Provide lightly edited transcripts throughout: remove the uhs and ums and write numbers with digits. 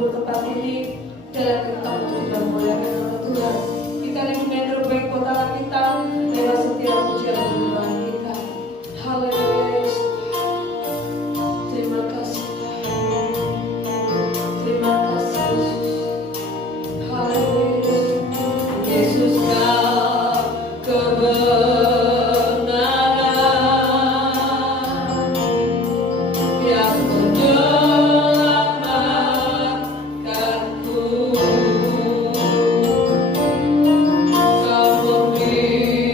menghibur tempat ini. Jalan kita untuk kita muliakan nama Tuhan. Kita lindungi terbaik kota kita lewat setiap pujian dan doa kita. Haleluya Yesus. Terima kasih. Terima kasih Yesus. Haleluya Yesus, Kau kebenaran yang menyelamatkanku. Kau memberi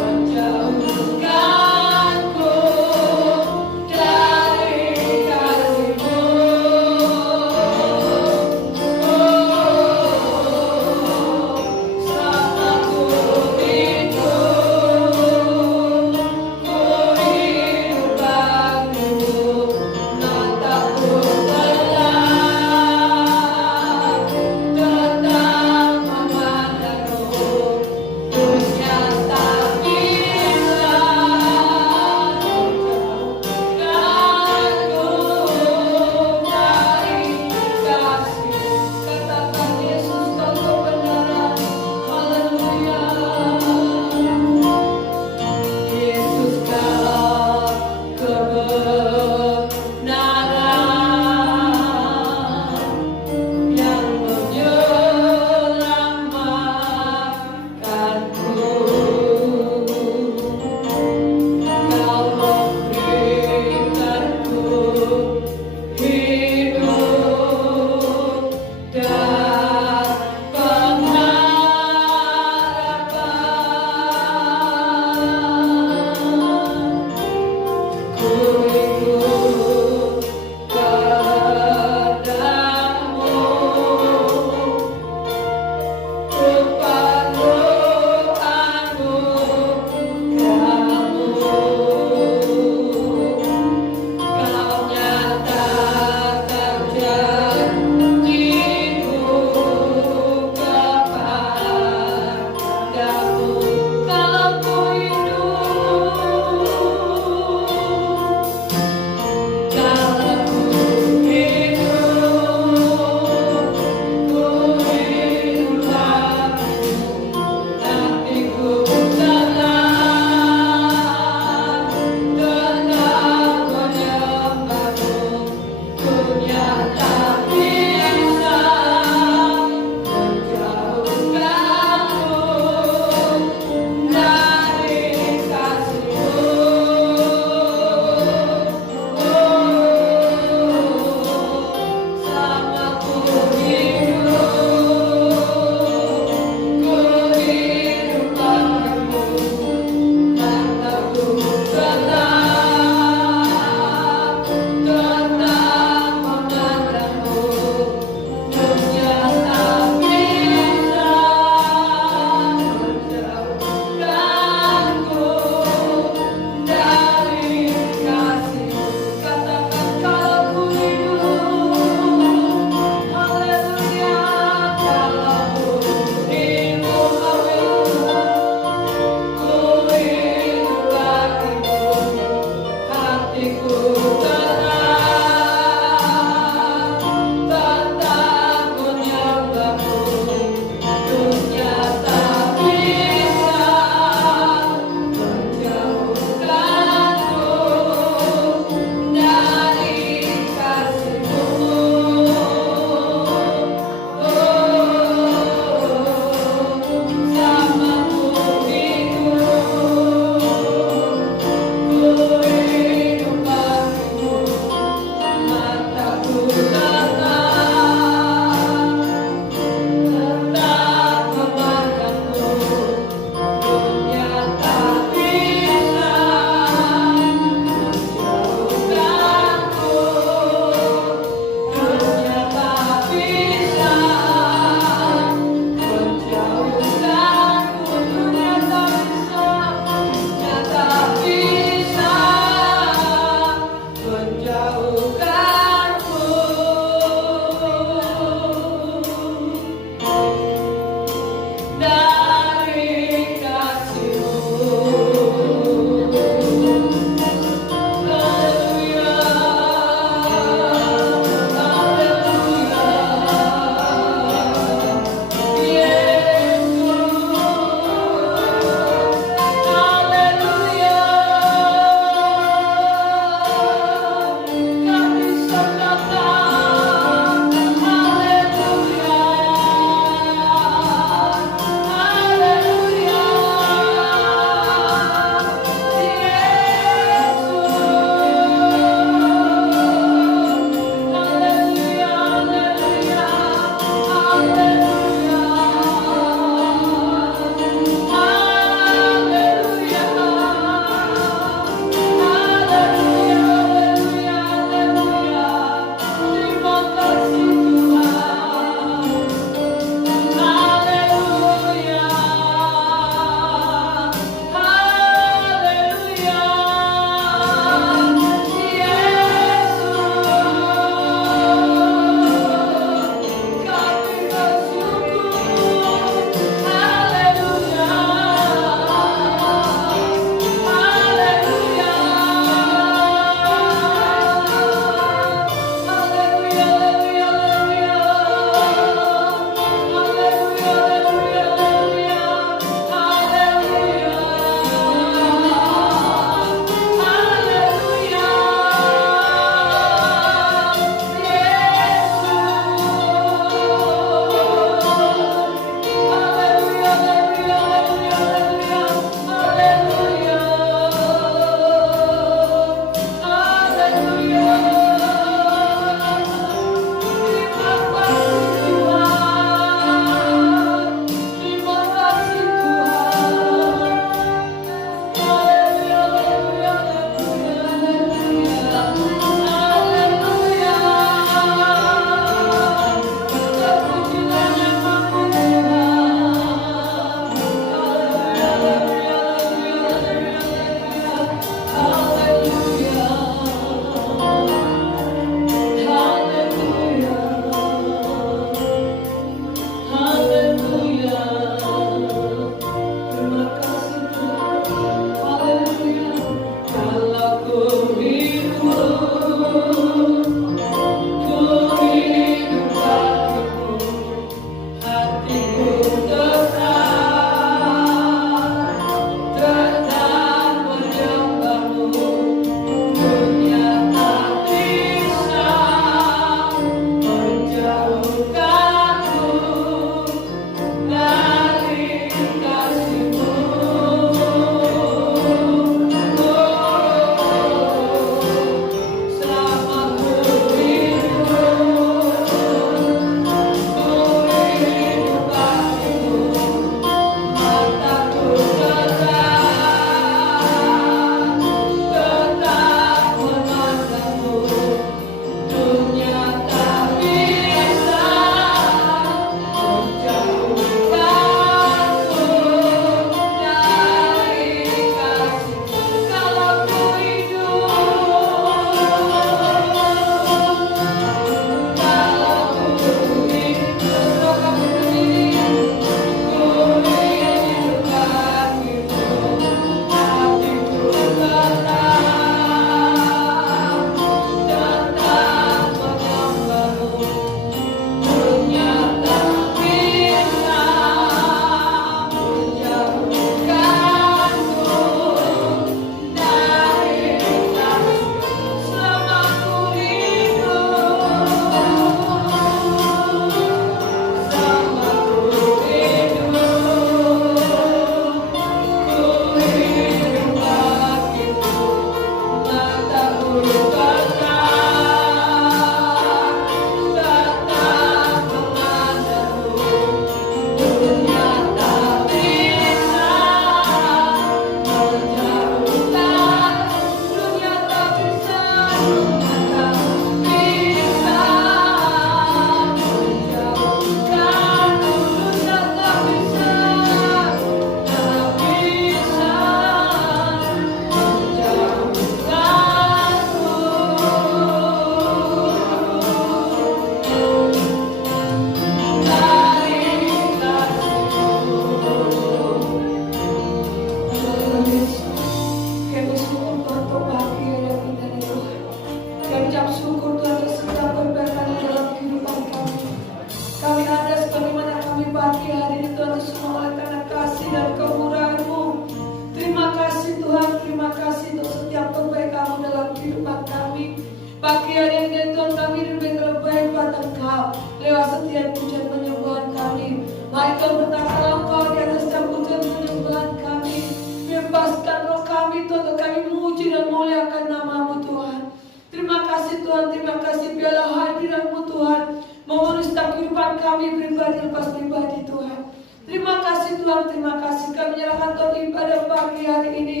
Mari Tuhan bertata Engkau di atas cabutan penyembahan kami. Bebaskan roh kami Tuhan, untuk kami muji dan muliakan nama-Mu Tuhan. Terima kasih Tuhan, terima kasih biarlah hadirat-Mu Tuhan memenuhi setiap kehidupan kami pribadi lepas pribadi Tuhan. Terima kasih Tuhan, terima kasih kami menyerahkan Tuhan ibadah pagi hari ini.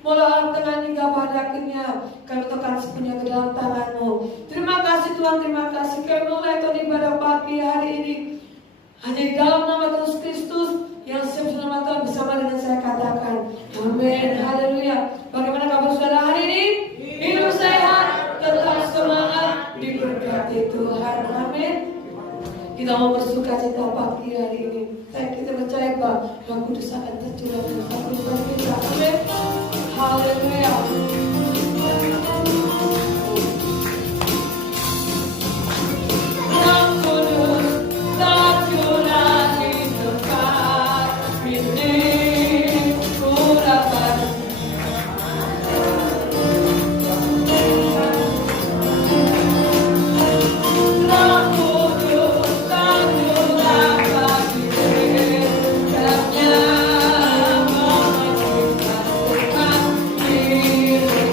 Mulai tangan hingga pada akhirnya kami tekan sepenuhnya ke dalam tangan-Mu. Terima kasih Tuhan, terima kasih kami mulai Tuhan ibadah pagi hari ini hanya di dalam nama Yesus Kristus yang siap nama Tuhan bersama dengan saya katakan amin, haleluya. Bagaimana kabar saudara hari ini? Hidup sehat, tetap semangat, diberkati Tuhan, amin. Kita mau bersuka cita pagi hari ini. Kita percaya bahwa Roh Kudus akan tercurah dalam kehidupan kita, amin. Haleluya. Roh Kudus tercurah di tempat ini, ku dapat Roh Kudus tercurah pagi ini, dalamnya mengajarkan diri.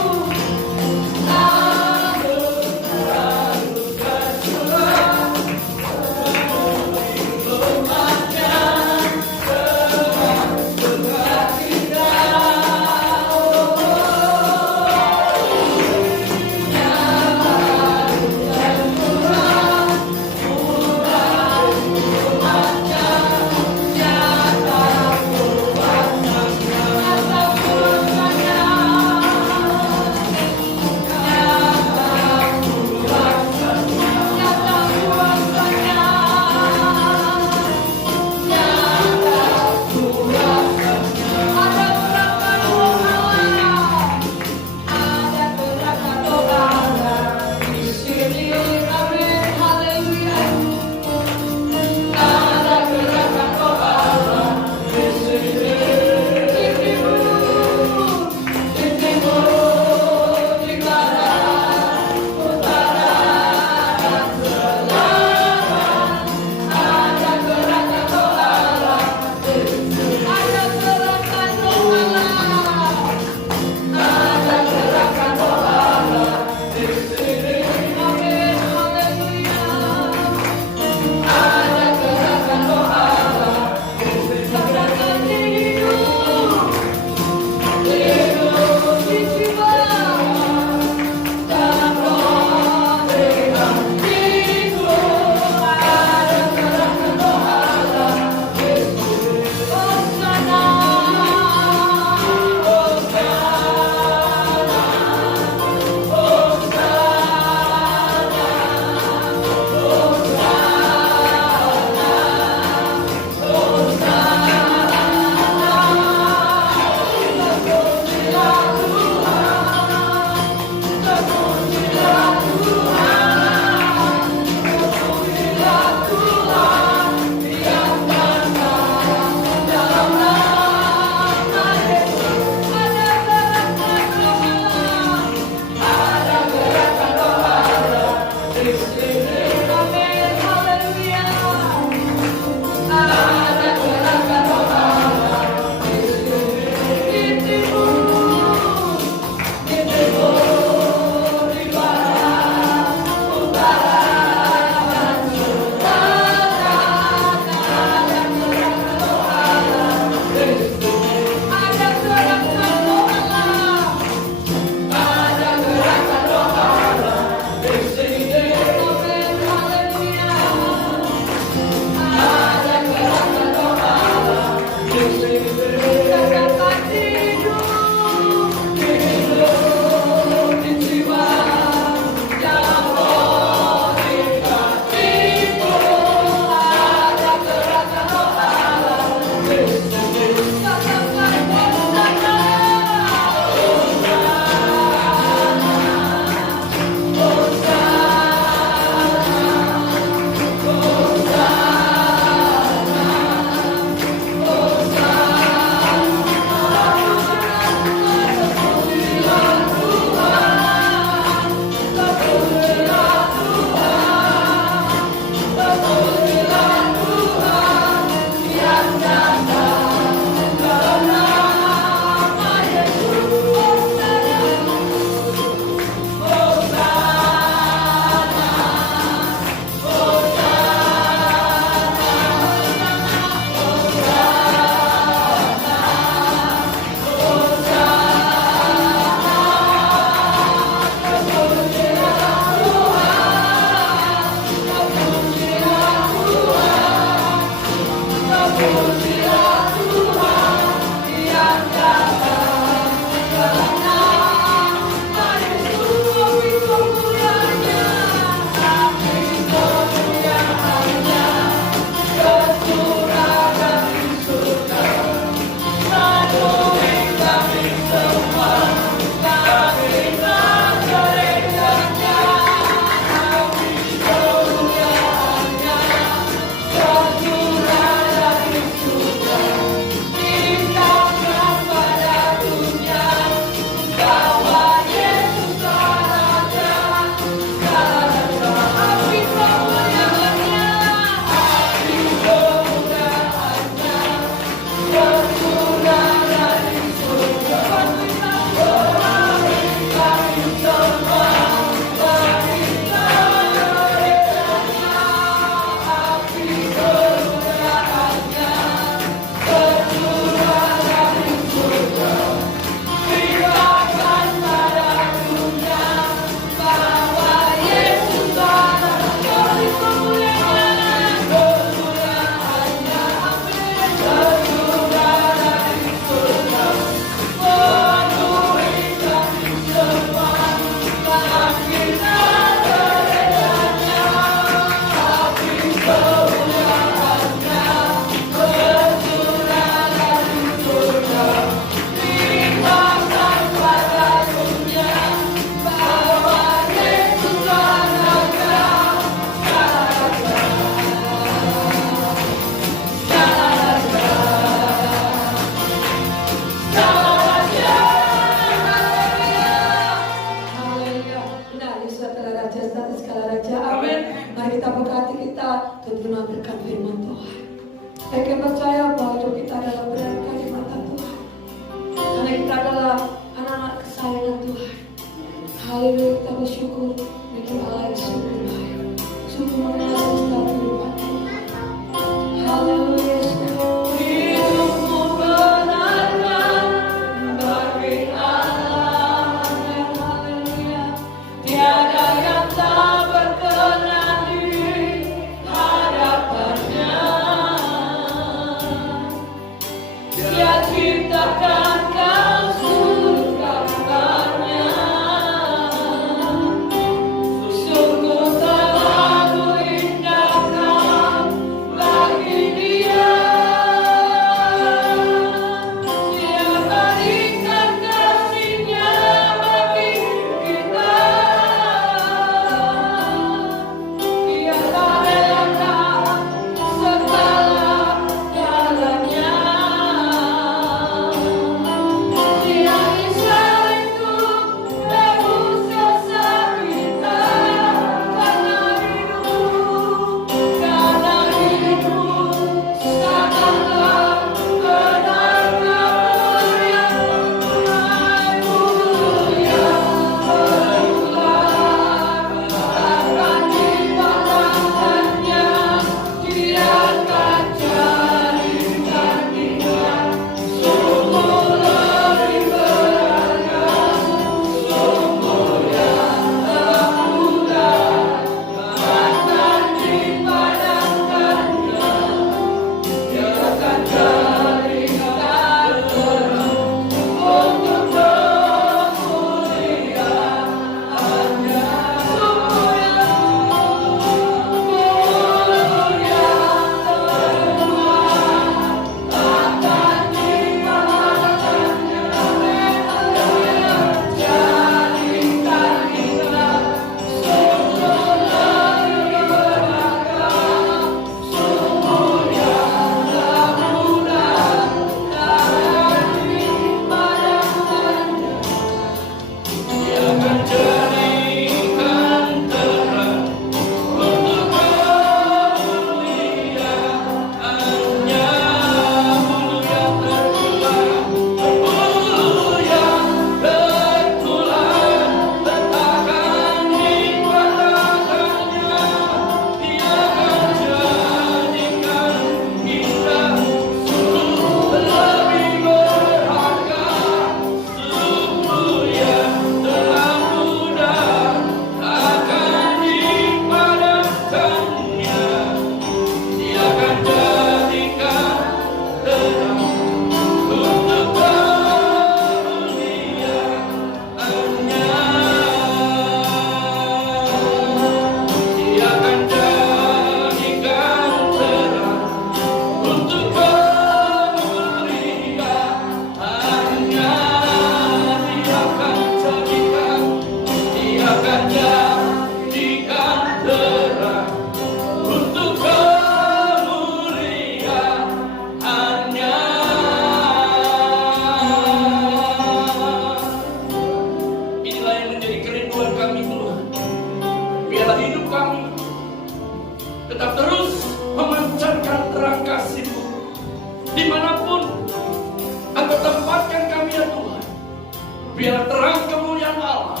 Biar terang kemuliaan Allah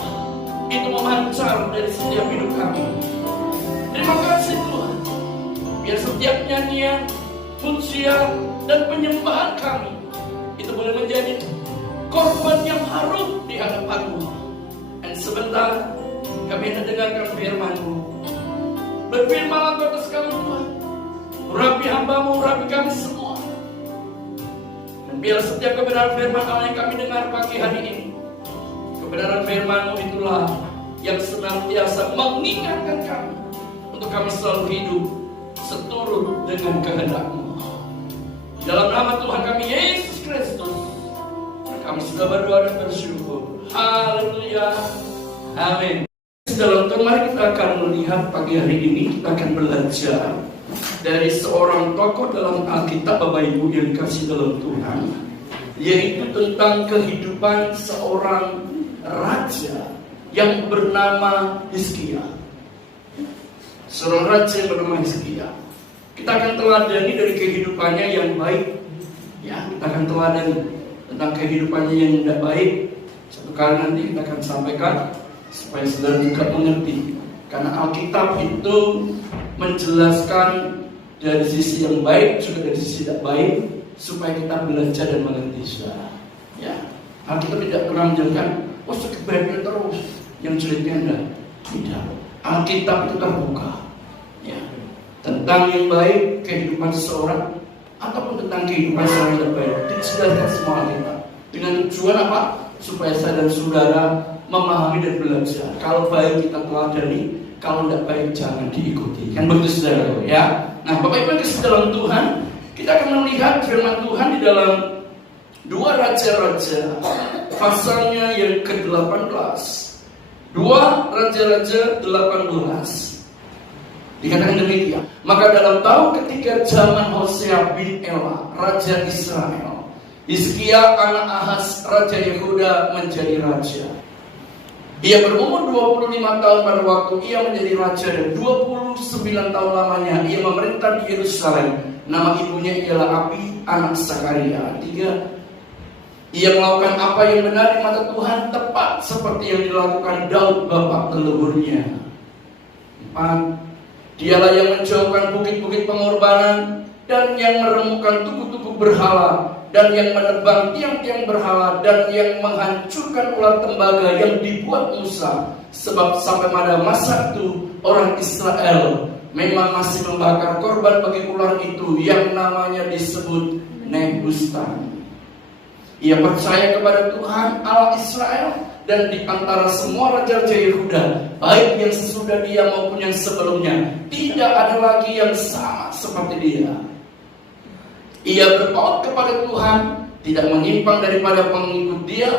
itu memancar dari setiap hidup kami. Terima kasih Tuhan. Biar setiap nyanyian, pujian, dan penyembahan kami itu boleh menjadi korban yang harum di hadapan-Mu. Dan sebentar kami hendak dengarkan firman-Mu. Berfirmanlah atas kami Tuhan. Urapi hamba-Mu, urapi kami semua. Dan biar setiap kebenaran firman Allah yang kami dengar pagi hari ini, kebenaran firman-Mu itulah yang senantiasa mengingatkan kami untuk kami selalu hidup seturut dengan kehendak-Mu. Dalam nama Tuhan kami Yesus Kristus, kami sudah berdoa dan bersyukur. Haleluya. Amin. Dalam Tuhan, mari kita akan melihat pagi hari ini, kita akan belajar dari seorang tokoh dalam Alkitab, Bapak Ibu yang dikasihi dalam Tuhan, yaitu tentang kehidupan seorang raja yang bernama Hizkia. Seorang raja yang bernama Hizkia. Kita akan teladani dari kehidupannya yang baik. Ya, kita akan teladani tentang kehidupannya yang tidak baik. Satu kali nanti kita akan sampaikan supaya saudara juga mengerti. Karena Alkitab itu menjelaskan dari sisi yang baik juga dari sisi tidak baik, supaya kita belajar dan mengerti, saudara. Ya, Alkitab tidak pernah menjelaskan sebaiknya terus, yang jeleknya enggak. Tidak. Alkitab itu terbuka. Ya, tentang yang baik kehidupan seseorang ataupun tentang kehidupan seseorang yang tidak baik, dijelaskan semua Alkitab. Dengan tujuan apa? Supaya saya dan saudara memahami dan belajar. Kalau baik kita teladani, kalau tidak baik jangan diikuti. Kan begitu saudara, ya. Nah, Bapak Ibu yang dikasihi dalam Tuhan, kita akan melihat firman Tuhan di dalam 2 Raja-Raja pasalnya yang ke-18. 2 Raja-Raja 18. Dikatakan demikian. Maka dalam tahun ketiga zaman Hosea bin Ela, Raja Israel, Hizkia anak Ahaz, Raja Yehuda menjadi raja. Ia berumur 25 tahun pada waktu ia menjadi raja, dan 29 tahun lamanya ia memerintah di Yerusalem. Nama ibunya ialah Abi, anak Sakaria. 3. Ia melakukan apa yang benar di mata Tuhan, tepat seperti yang dilakukan Daud bapak leluhurnya. 4. Dialah yang menjauhkan bukit-bukit pengorbanan, dan yang meremukkan tugu-tugu berhala, dan yang menebang tiang-tiang berhala, dan yang menghancurkan ular tembaga yang dibuat Musa. Sebab sampai pada masa itu orang Israel memang masih membakar korban bagi ular itu yang namanya disebut Nebustan. Ia percaya kepada Tuhan Allah Israel, dan di antara semua raja-raja Yehuda, baik yang sesudah dia maupun yang sebelumnya, tidak ada lagi yang sama seperti dia. Ia berpaut kepada Tuhan, tidak menyimpang daripada pengikut dia,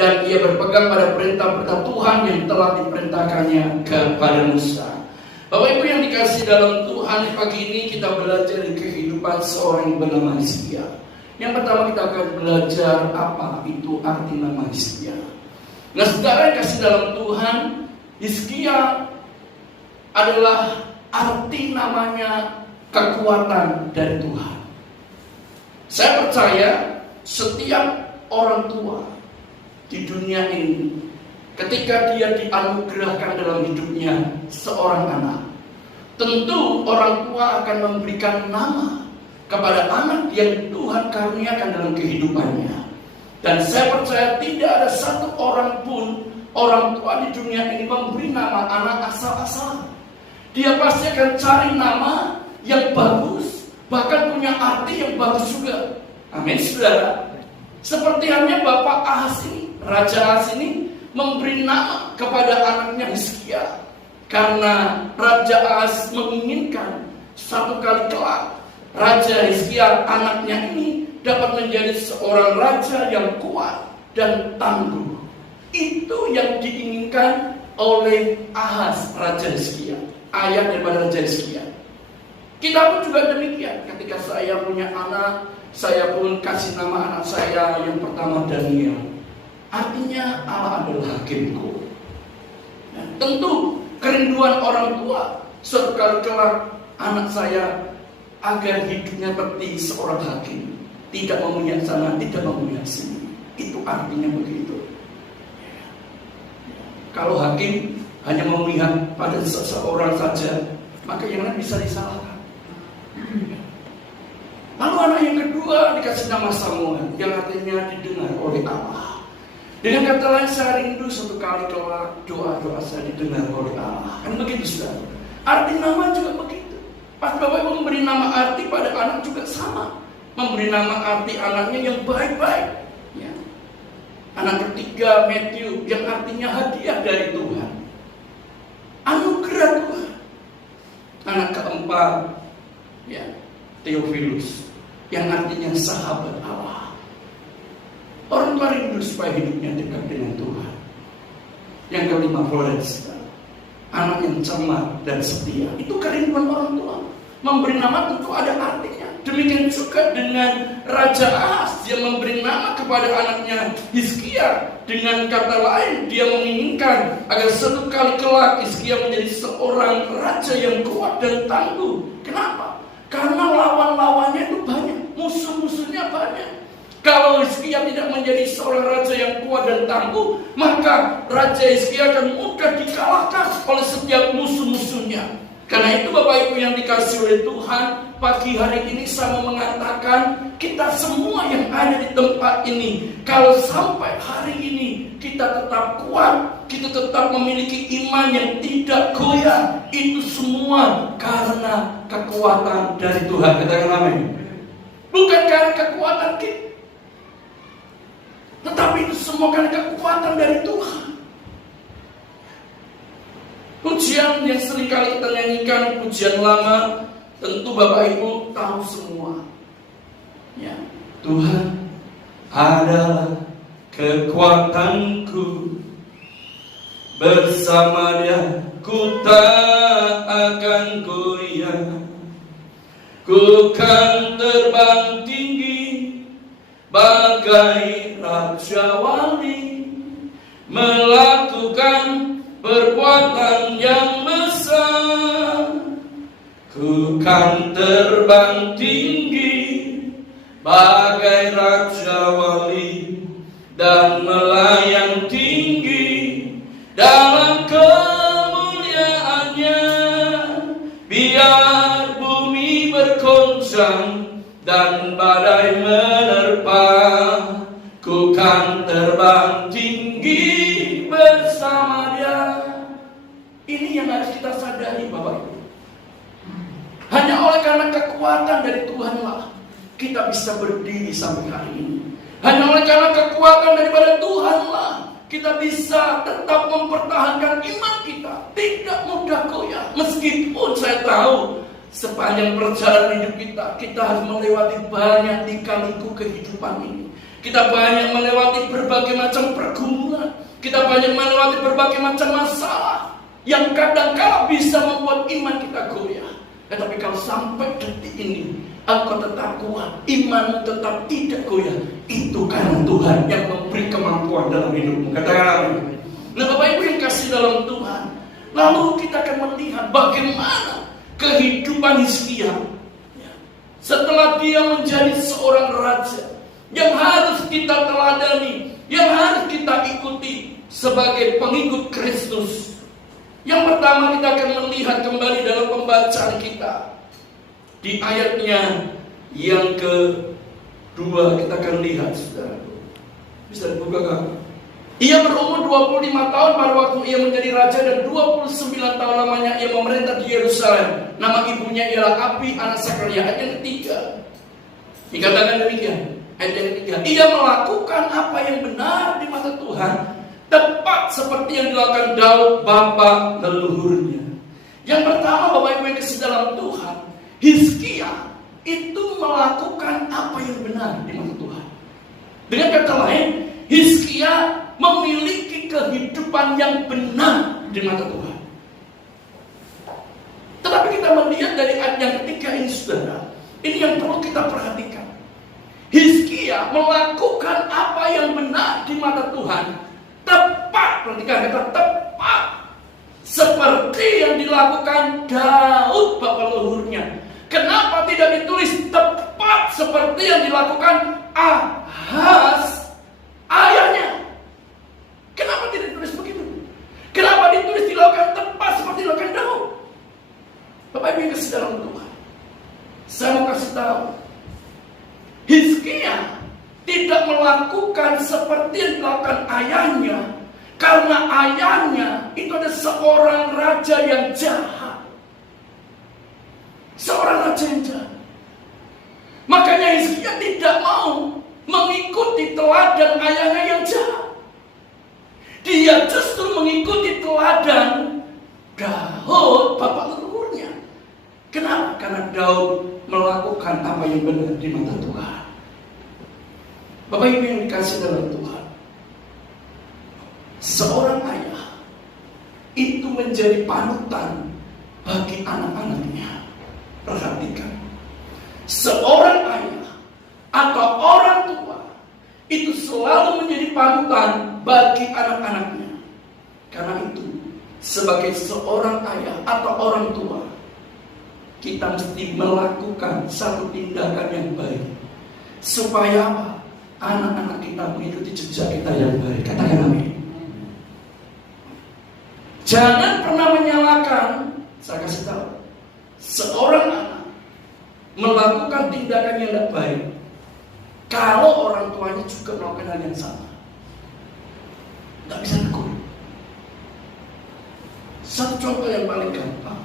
dan ia berpegang pada perintah-perintah Tuhan yang telah diperintahkannya kepada Musa. Bapak Ibu yang dikasihi dalam Tuhan, pagi ini kita belajar dari kehidupan seorang yang bernama Hizkia. Yang pertama kita akan belajar apa itu arti nama Hizkia. Nah, saudara yang kasih dalam Tuhan, Hizkia adalah arti namanya kekuatan dari Tuhan. Saya percaya setiap orang tua di dunia ini, ketika dia dianugerahkan dalam hidupnya seorang anak, tentu orang tua akan memberikan nama kepada anak yang Tuhan karuniakan dalam kehidupannya. Dan saya percaya tidak ada satu orang pun orang tua di dunia ini memberi nama anak asal-asalan. Dia pasti akan cari nama yang bagus, bahkan punya arti yang bagus juga. Amin, saudara. Seperti halnya Bapak Ahaz ini, Raja Ahaz ini memberi nama kepada anaknya Hizkia, karena Raja Ahaz menginginkan satu kali kelak Raja Hizkia anaknya ini dapat menjadi seorang raja yang kuat dan tangguh. Itu yang diinginkan oleh Ahaz, Raja Hizkia, ayah daripada Raja Hizkia. Kita pun juga demikian. Ketika saya punya anak, saya pun kasih nama anak saya yang pertama Daniel. Artinya Allah adalah hakimku. Nah, tentu kerinduan orang tua suatu kali kelak anak saya agar hidupnya seperti seorang hakim, tidak memihak sana, tidak memihak sini. Itu artinya begitu. Kalau hakim hanya memihak pada seseorang saja, maka yang lain bisa disalahkan. Lalu anak yang kedua dikasih nama Samuel, yang artinya didengar oleh Allah. Dengan kata lain, saya rindu suatu kali kelak doa-doa saya didengar oleh Allah. Kan begitu, saudara. Arti nama juga begitu. Pas Bapak Ibu memberi nama arti pada anak juga sama. Memberi nama arti anaknya yang baik-baik. Ya. Anak ketiga Matthew, yang artinya hadiah dari Tuhan, anugerah Tuhan. Anak keempat, ya, Theophilus, yang artinya sahabat Allah. Orang tua rindu supaya hidupnya dekat dengan Tuhan. Yang kelima, Florence, anak yang cermat dan setia. Itu kerinduan orang tua. Memberi nama tentu ada artinya. Demikian juga dengan Raja Ahaz, dia memberi nama kepada anaknya Hizkia. Dengan kata lain, dia menginginkan agar suatu kali kelak Hizkia menjadi seorang raja yang kuat dan tangguh. Kenapa? Karena lawan-lawannya itu banyak, musuh-musuhnya banyak. Kalau Hizkia tidak menjadi seorang raja yang kuat dan tangguh, maka Raja Hizkia akan mudah dikalahkan oleh setiap musuh-musuhnya. Karena itu Bapak Ibu yang dikasih oleh Tuhan, pagi hari ini saya mau mengatakan, kita semua yang ada di tempat ini, kalau sampai hari ini kita tetap kuat, kita tetap memiliki iman yang tidak goyah, itu semua karena kekuatan dari Tuhan. Katakan amin. Bukan karena kekuatan kita, tetapi itu semua karena kekuatan dari Tuhan. Pujian yang seringkali kita nyanyikan, pujian lama, tentu Bapak Ibu tahu semua. Ya, Tuhan adalah kekuatanku, bersama Dia ku tak akan goyah. Ku kan terbang tinggi bagai raja wali, melakukan perbuatan yang besar. Ku kan terbang tinggi bagai raja wali dan melayang tinggi dalam kemuliaannya. Biar bumi bergoncang dan badai menerpa, ku kan terbang tinggi bersama Dia. Ini yang harus kita sadari, Bapak Ibu. Hanya oleh karena kekuatan dari Tuhanlah kita bisa berdiri sampai hari ini. Hanya oleh karena kekuatan daripada Tuhanlah kita bisa tetap mempertahankan iman kita, tidak mudah goyah. Meskipun saya tahu sepanjang perjalanan hidup kita harus melewati banyak lika-liku kehidupan ini. Kita banyak melewati berbagai macam pergumulan. Kita banyak melewati berbagai macam masalah yang kadang-kala bisa membuat iman kita goyah. Tetapi kalau sampai detik ini engkau tetap kuat, imanmu tetap tidak goyah, itu karena Tuhan yang memberi kemampuan dalam hidupmu. Katakan amin. Nah, Bapak Ibu yang kasih dalam Tuhan, lalu kita akan melihat bagaimana kehidupan Hizkia setelah dia menjadi seorang raja yang harus kita teladani, yang harus kita ikuti sebagai pengikut Kristus. Yang pertama kita akan melihat kembali dalam pembacaan kita di ayatnya yang kedua. Kita akan lihat, saudara. Bisa dibuka kan? Ia berumur 25 tahun pada waktu ia menjadi raja, dan 29 tahun lamanya ia memerintah di Yerusalem. Nama ibunya ialah Abi, anak Sakaria. Ayat yang ketiga dikatakan demikian. Ayat yang ketiga, ia melakukan apa yang benar di mata Tuhan, tepat seperti yang dilakukan Daud bapa leluhurnya. Yang pertama, Bapak Ibu yang kasih dalam Tuhan, Hizkia itu melakukan apa yang benar di mata Tuhan. Dengan kata lain, Hizkia memiliki kehidupan yang benar di mata Tuhan. Tetapi kita melihat dari ayat yang ketiga ini, saudara, ini yang perlu kita perhatikan. Hizkia melakukan apa yang benar di mata Tuhan, tepat, perhatikan kata tepat, seperti yang dilakukan Daud bapa leluhurnya. Kenapa tidak ditulis tepat seperti yang dilakukan Ahaz ayahnya? Kenapa tidak ditulis begitu? seperti yang dilakukan ayahnya, karena ayahnya itu ada seorang raja yang jahat. Seorang raja yang jahat. Makanya Hizkia tidak mau mengikuti teladan ayahnya yang jahat. Dia justru mengikuti teladan Daud, bapak leluhurnya. Kenapa? Karena Daud melakukan apa yang benar di mata Tuhan. Bapak Ibu yang dikasih dalam Tuhan, seorang ayah itu menjadi panutan bagi anak-anaknya. Perhatikan, seorang ayah atau orang tua itu selalu menjadi panutan bagi anak-anaknya. Karena itu, sebagai seorang ayah atau orang tua, kita mesti melakukan satu tindakan yang baik. Supaya apa? Anak-anak kita mengikuti jejak kita yang baik. Katakan amin. Jangan pernah menyalahkan, saya kasih tahu, seorang anak melakukan tindakan yang tidak baik kalau orang tuanya juga melakukan hal yang sama. Tidak bisa tegur. Satu contoh yang paling gampang,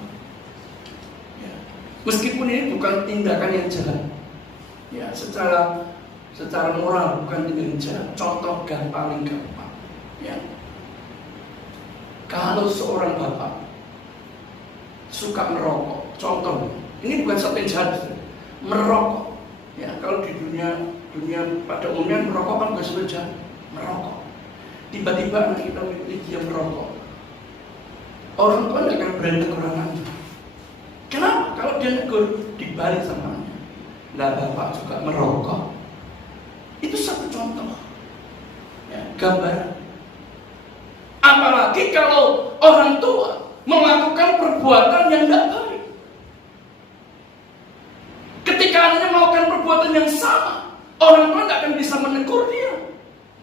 ya, meskipun ini bukan tindakan yang jahat, ya, secara moral bukan tindakan yang jahat. Contoh paling gampang, ya, kalau seorang bapak suka merokok, contoh, ini bukan satu yang jahat, merokok. Ya, kalau di dunia pada umumnya merokok kan bukan sesuatu jahat, merokok. Tiba-tiba anak kita mengikuti dia merokok. Orang tua tidak akan berani tegur anaknya. Kenapa? Kalau dia tegur, dibalik sama anaknya. Lah bapak juga merokok. Itu satu contoh, ya, gambaran. Apalagi kalau orang tua melakukan perbuatan yang tidak baik. Ketika anaknya melakukan perbuatan yang sama, orang tua tidak akan bisa menegur dia.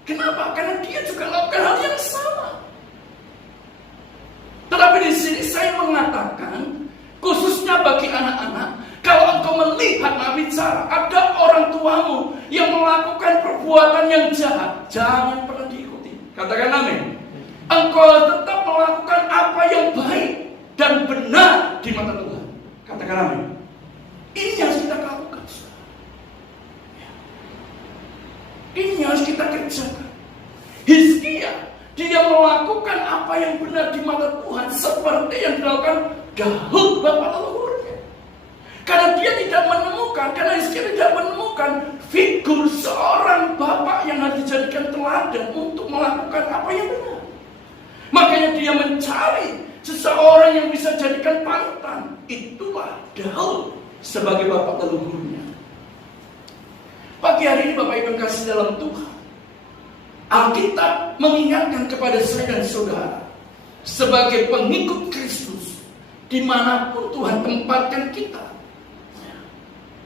Kenapa? Karena dia juga melakukan hal yang sama. Tetapi di sini saya mengatakan, khususnya bagi anak-anak, kalau engkau melihat bicara ada orang tuamu yang melakukan perbuatan yang jahat, jangan pernah diikuti. Katakan amin. Engkau tetap melakukan apa yang baik dan benar di mata Tuhan. Katakan amin. Ini yang harus kita lakukan. Ini harus kita kerjakan. Hizkia, dia melakukan apa yang benar di mata Tuhan seperti yang dilakukan Daud bapak leluhurnya. Karena dia tidak menemukan, karena Hizkia tidak menemukan figur seorang bapak yang harus dijadikan teladan untuk melakukan apa yang benar. Makanya dia mencari seseorang yang bisa jadikan panutan. Itulah Daud sebagai bapak leluhurnya. Pagi hari ini Bapak Ibu yang kasih dalam Tuhan, Alkitab mengingatkan kepada saya dan saudara sebagai pengikut Kristus, dimanapun Tuhan tempatkan kita,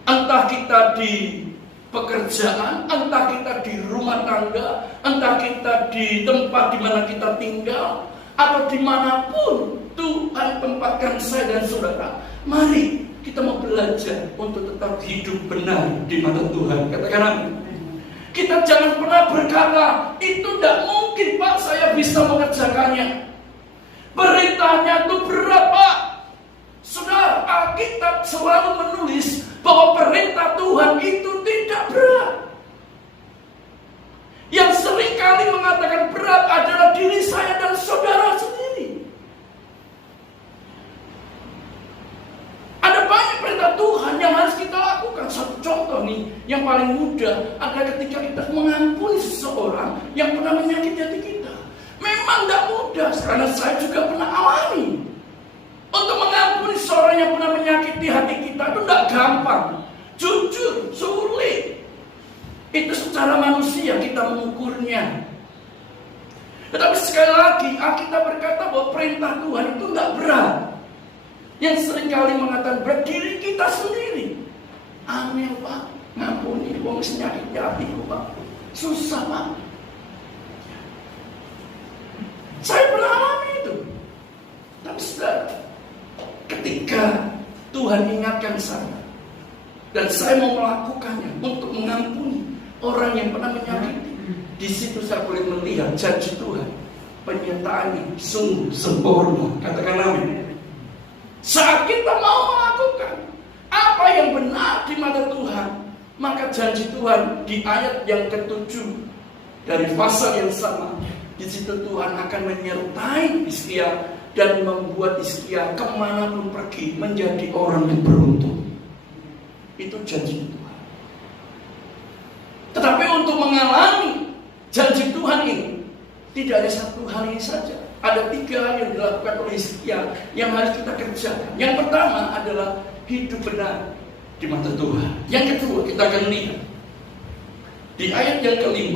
entah kita di pekerjaan, entah kita di rumah tangga, entah kita di tempat di mana kita tinggal, atau dimanapun Tuhan tempatkan saya dan saudara, mari kita mau belajar untuk tetap hidup benar di mata Tuhan. Katakan amin. Kita jangan pernah berkata, itu tidak mungkin Pak, saya bisa mengerjakannya. Perintahnya itu berat Pak. Saudara, Alkitab selalu menulis bahwa perintah Tuhan itu tidak berat. Yang seringkali mengatakan berat adalah diri saya dan saudara sendiri. Ada banyak perintah Tuhan yang harus kita lakukan. Satu contoh nih, yang paling mudah adalah ketika kita mengampuni seseorang yang pernah menyakiti hati kita. Memang tidak mudah, karena saya juga pernah alami. Untuk mengampuni seorang yang pernah menyakiti hati kita itu tidak gampang. Jujur, sulit. Itu secara manusia kita mengukurnya. Tetapi sekali lagi, Alkitab berkata bahwa perintah Tuhan itu tidak berat. Yang seringkali mengatakan berdiri kita sendiri. Angel Pak, ngampuni wong sing nyakiti hatiku Pak. Susah Pak. Saya pernah alami itu. Tapi saudara, ketika Tuhan ingatkan saya dan saya mau melakukannya untuk mengampuni orang yang pernah menyakiti, Di situ saya boleh melihat janji Tuhan, penyertaannya sungguh sempurna. Katakan amin. Saat kita mau melakukan apa yang benar di mata Tuhan, maka janji Tuhan di ayat yang ke-7 dari pasal yang sama, di situ Tuhan akan menyertai Hizkia dan membuat Hizkia kemanapun pergi menjadi orang yang beruntung. Itu janji Tuhan. Tetapi untuk mengalami janji Tuhan ini, tidak ada satu hal ini saja. Ada 3 hal yang dilakukan oleh Hizkia yang harus kita kerjakan. Yang pertama adalah hidup benar di mata Tuhan. Yang kedua, kita akan lihat di ayat yang ke-5.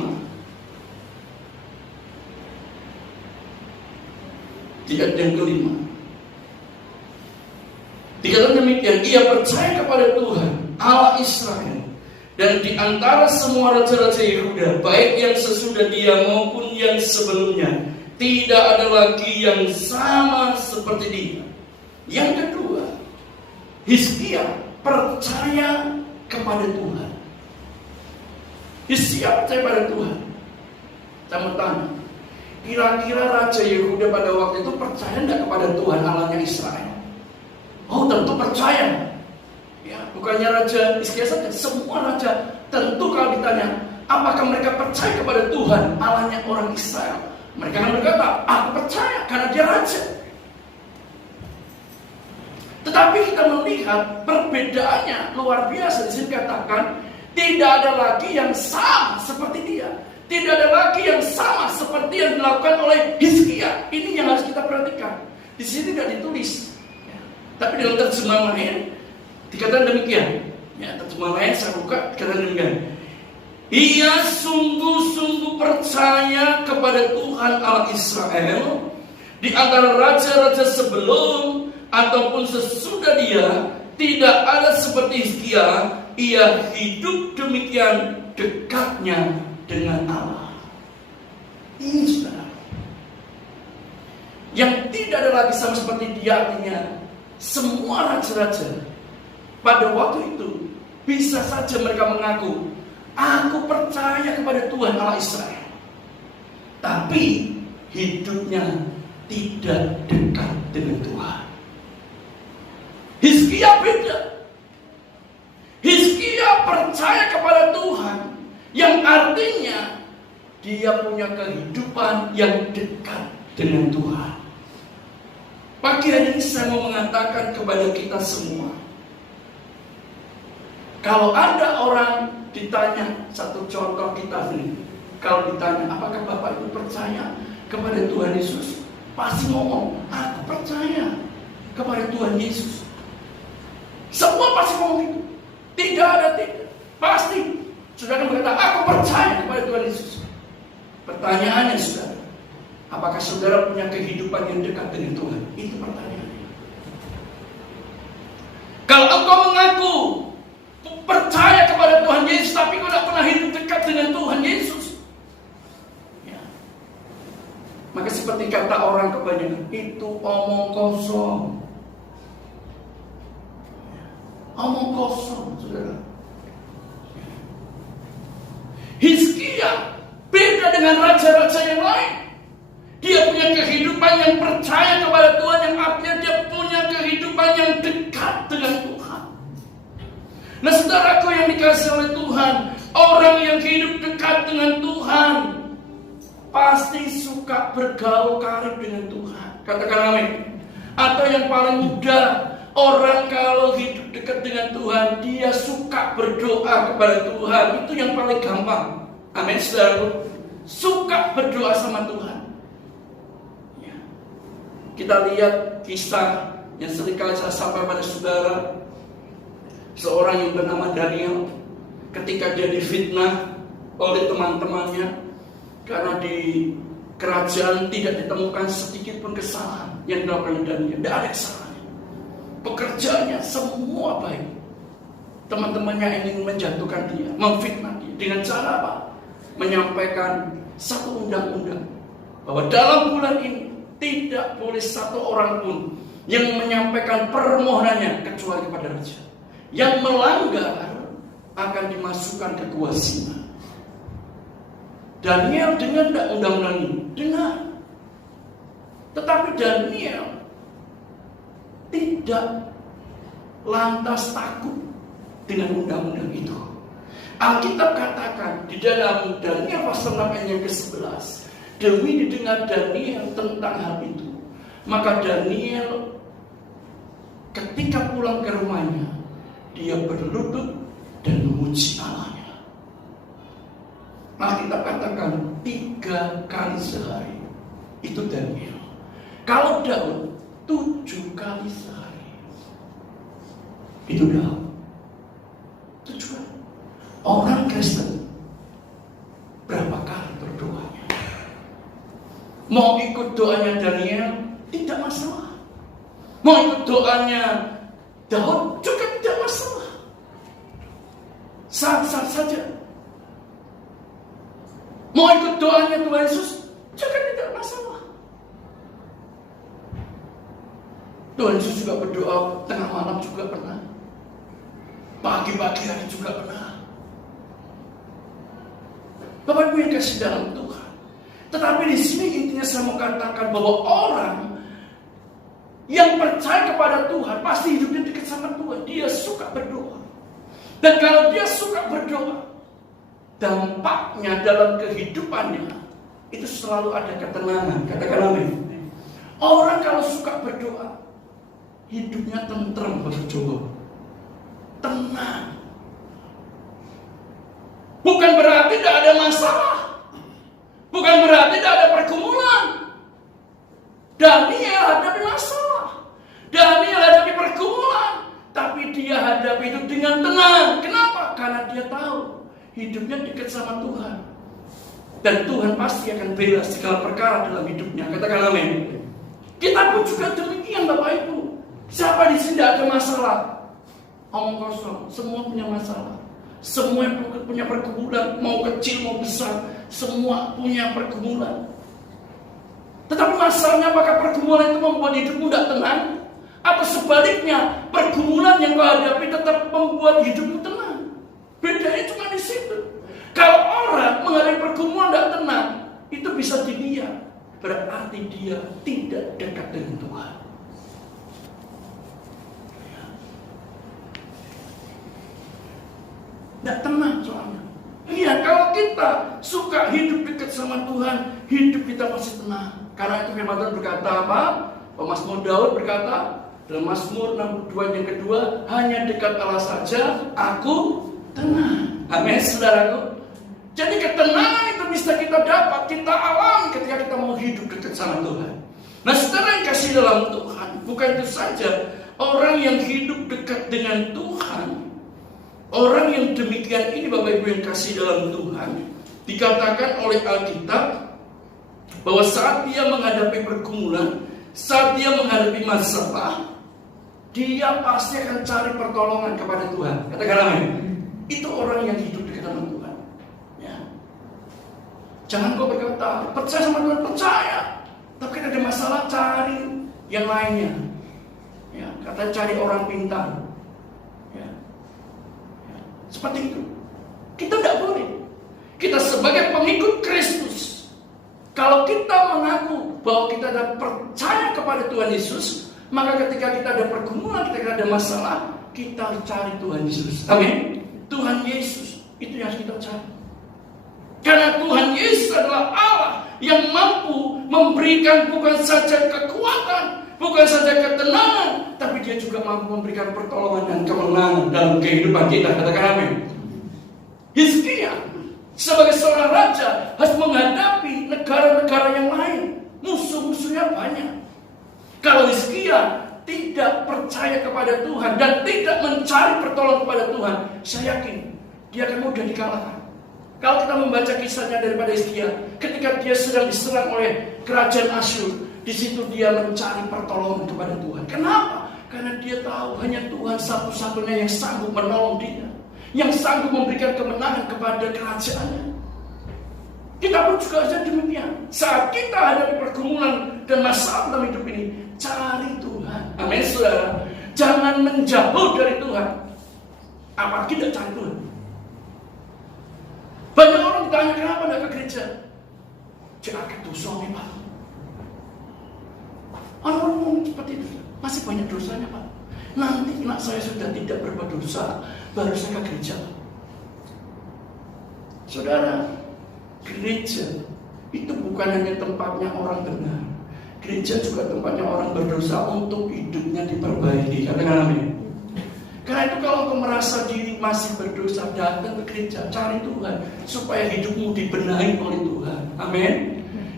Di ayat yang ke-5 dikatakan demikian, ia percaya kepada Tuhan Allah Israel, dan di antara semua raja-raja Yehuda, baik yang sesudah dia maupun yang sebelumnya, tidak ada lagi yang sama seperti dia. Yang kedua, Hizkia percaya kepada Tuhan. Hizkia percaya pada Tuhan. Saya mau tanya, kira-kira Raja Yehuda pada waktu itu percaya tidak kepada Tuhan Allahnya Israel? Oh, tentu percaya. Ya, bukannya Raja Hizkia saja, semua raja tentu kalau ditanya, apakah mereka percaya kepada Tuhan Allahnya orang Israel? Mereka akan berkata, aku percaya karena dia raja. Tetapi kita melihat perbedaannya luar biasa. Di sini katakan, tidak ada lagi yang sama seperti dia. Tidak ada lagi yang sama seperti yang dilakukan oleh Hizkia. Ini yang harus kita perhatikan. Di sini tidak ditulis. Ya. Tapi dalam terjemahan lain dikatakan demikian. Ya, terjemahan lain saya buka, dikatakan demikian. Ia sungguh-sungguh percaya kepada Tuhan Allah Israel. Di antara raja-raja sebelum ataupun sesudah dia, tidak ada seperti Hizkia. Ia hidup demikian dekatnya dengan Allah. Ini saudara, yang tidak ada lagi sama seperti dia, artinya semua raja-raja pada waktu itu bisa saja mereka mengaku, aku percaya kepada Tuhan Allah Israel, tapi hidupnya tidak dekat dengan Tuhan. Hizkia beda. Hizkia percaya kepada Tuhan, yang artinya dia punya kehidupan yang dekat dengan Tuhan. Pagi hari ini saya mau mengatakan kepada kita semua, kalau ada orang ditanya, satu contoh kita ini, kalau ditanya apakah Bapak itu percaya kepada Tuhan Yesus, pasti ngomong, aku percaya kepada Tuhan Yesus. Semua pasti ngomong itu. Tidak ada tidak. Pasti saudara berkata, aku percaya kepada Tuhan Yesus. Pertanyaannya saudara, apakah saudara punya kehidupan yang dekat dengan Tuhan? Itu pertanyaannya. Kalau engkau mengaku percaya kepada Tuhan Yesus, tapi kau tidak pernah hidup dekat dengan Tuhan Yesus, ya, maka seperti kata orang kebanyakan, itu omong kosong. Omong kosong, saudara. Hizkia beda dengan raja-raja yang lain. Dia punya kehidupan yang percaya kepada Tuhan, yang artinya dia punya kehidupan yang dekat dengan Tuhan. Nah, saudaraku yang dikasihi oleh Tuhan, orang yang hidup dekat dengan Tuhan pasti suka bergaul karib dengan Tuhan. Katakan amin. Atau yang paling mudah, orang kalau hidup dekat dengan Tuhan, dia suka berdoa kepada Tuhan. Itu yang paling gampang. Amin, saudaraku. Suka berdoa sama Tuhan. Ya. Kita lihat kisah yang seringkali saya sampaikan pada saudara. Seorang yang bernama Daniel, ketika dia difitnah oleh teman-temannya, karena di kerajaan tidak ditemukan sedikit pun kesalahan yang dilakukan Daniel. Tidak ada kesalahan. Pekerjaannya semua baik. Teman-temannya ingin menjatuhkan dia, memfitnah dia. Dengan cara apa? Menyampaikan satu undang-undang bahwa dalam bulan ini tidak boleh satu orang pun yang menyampaikan permohonannya kecuali kepada raja. Yang melanggar akan dimasukkan ke gua singa. Daniel dengar tidak undang-undang ini? Dengar. Tetapi Daniel tidak lantas takut dengan undang-undang itu. Alkitab katakan di dalam Daniel pasal 6 ayat yang ke-11, demi didengar Daniel tentang hal itu, maka Daniel ketika pulang ke rumahnya, dia berlutut dan memuji Allahnya. Alkitab katakan 3 kali sehari. Itu Daniel. Kalau Daud 7 kali sehari. Itu Daud. Tujuan. Orang Kristen berapa kali berdoanya? Mau ikut doanya Daniel tidak masalah. Mau ikut doanya Daud juga tidak masalah. Sah-sah saja. Mau ikut doanya Tuhan Yesus juga tidak masalah. Tuhan Yesus juga berdoa tengah malam juga pernah. Pagi-pagi hari juga pernah. Bapak Ibu yang kasih dalam Tuhan. Tetapi di sini intinya saya mau katakan bahwa orang yang percaya kepada Tuhan pasti hidupnya dekat sama Tuhan. Dia suka berdoa. Dan kalau dia suka berdoa, dampaknya dalam kehidupannya itu selalu ada ketenangan. Katakan amin. Orang kalau suka berdoa, hidupnya tentrem berdoa. Tenang. Bukan berarti tidak ada masalah. Bukan berarti tidak ada pergumulan. Daniel hadapi masalah. Daniel hadapi pergumulan. Tapi dia hadapi itu dengan tenang. Kenapa? Karena dia tahu hidupnya dekat sama Tuhan. Dan Tuhan pasti akan bela segala perkara dalam hidupnya. Katakan amin. Kita pun juga demikian Bapak Ibu. Siapa di sini tidak ada masalah? Omong kosong. Semua punya masalah. Semua punya pergumulan. Mau kecil mau besar. Semua punya pergumulan. Tetapi masalahnya apakah pergumulan itu membuat hidupmu tidak tenang? Atau sebaliknya pergumulan yang kau hadapi tetap membuat hidupmu tenang? Bedanya cuma di situ. Kalau orang menghadapi pergumulan tidak tenang, itu bisa dilihat. Berarti dia tidak dekat dengan Tuhan. Tidak tenang soalnya. Iya, kalau kita suka hidup dekat sama Tuhan, hidup kita pasti tenang. Karena itu firman Tuhan berkata apa? Pemazmur Daud berkata dalam Mazmur 62 yang kedua, hanya dekat Allah saja aku tenang. Amin, saudaraku. Jadi ketenangan itu bisa kita dapat, kita alami ketika kita mau hidup dekat sama Tuhan. Nah, saudara yang kasih dalam Tuhan, bukan itu saja. Orang yang hidup dekat dengan Tuhan, orang yang demikian ini Bapak Ibu yang kasih dalam Tuhan, dikatakan oleh Alkitab bahwa saat dia menghadapi pergumulan, saat dia menghadapi masalah, dia pasti akan cari pertolongan kepada Tuhan. Katakan amin. Itu orang yang hidup dekat dengan Tuhan. Ya. Jangan kau berkata, percaya sama Tuhan, percaya. Tapi ada masalah, cari yang lainnya. Ya, kata cari orang pintar. Ya. Ya. Seperti itu. Kita tidak boleh. Kita sebagai pengikut Kristus, kalau kita mengaku bahwa kita ada percaya kepada Tuhan Yesus, maka ketika kita ada pergumulan, ketika ada masalah, kita cari Tuhan Yesus. Amin. Tuhan Yesus itu yang kita cari. Karena Tuhan Yesus adalah Allah yang mampu memberikan bukan saja kekuatan, bukan saja ketenangan, tapi dia juga mampu memberikan pertolongan dan kemenangan dalam kehidupan kita. Katakan amin. Hizkia sebagai seorang raja harus menghadapi negara-negara yang lain. Musuh-musuhnya banyak. Kalau Hizkia tidak percaya kepada Tuhan dan tidak mencari pertolongan kepada Tuhan, saya yakin dia akan mudah dikalahkan. Kalau kita membaca kisahnya daripada Hizkia, ketika dia sedang diserang oleh kerajaan Asyur, di situ dia mencari pertolongan kepada Tuhan. Kenapa? Karena dia tahu hanya Tuhan satu-satunya yang sanggup menolong dia, yang sanggup memberikan kemenangan kepada kerajaannya. Kita pun juga saja demikian. Saat kita hadapi pergumulan dan masalah dalam hidup ini, cari Tuhan. Amin, saudara. Jangan menjauh dari Tuhan. Apalagi tidak cari Tuhan. Banyak orang ditanya, kenapa tidak ke gereja? Akeh dosa nih Pak. Orang ngomong seperti itu, masih banyak dosanya Pak. Nanti anak saya sudah tidak berbuat dosa, baru saya ke gereja. Saudara, gereja itu bukan hanya tempatnya orang benar. Gereja juga tempatnya orang berdosa untuk hidupnya diperbaiki. Katakan amin. Karena itu kalau kau merasa diri masih berdosa, datang ke gereja, cari Tuhan supaya hidupmu dibenahi oleh Tuhan. Amin.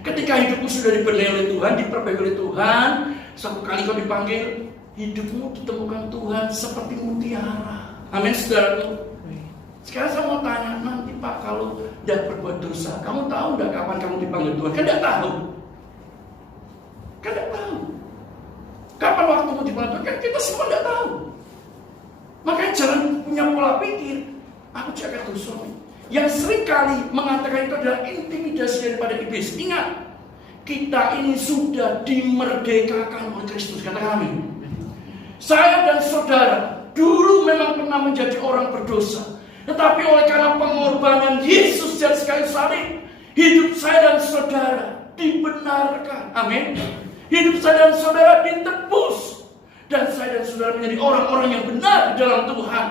Ketika hidupmu sudah dibenahi oleh Tuhan, diperbaiki oleh Tuhan, satu kali kau dipanggil, hidupmu ditemukan Tuhan seperti mutiara. Amin, saudaraku. Sekarang saya mau tanya, nanti Pak, kalau tidak berbuat dosa, kamu tahu tidak kapan kamu dipanggil Tuhan? Kan tidak tahu. Kan tidak tahu. Kapan waktumu dipanggil Tuhan? Kan kita semua tidak tahu. Makanya jangan punya pola pikir, aku jaga dosa. Yang seringkali mengatakan itu adalah intimidasi daripada iblis. Ingat, kita ini sudah dimerdekakan oleh Kristus. Katakan amin. Saya dan saudara dulu memang pernah menjadi orang berdosa, tetapi oleh karena pengorbanan Yesus dan kayu salib, hidup saya dan saudara dibenarkan. Amin. Hidup saya dan saudara ditebus. Dan saya dan saudara menjadi orang-orang yang benar di dalam Tuhan.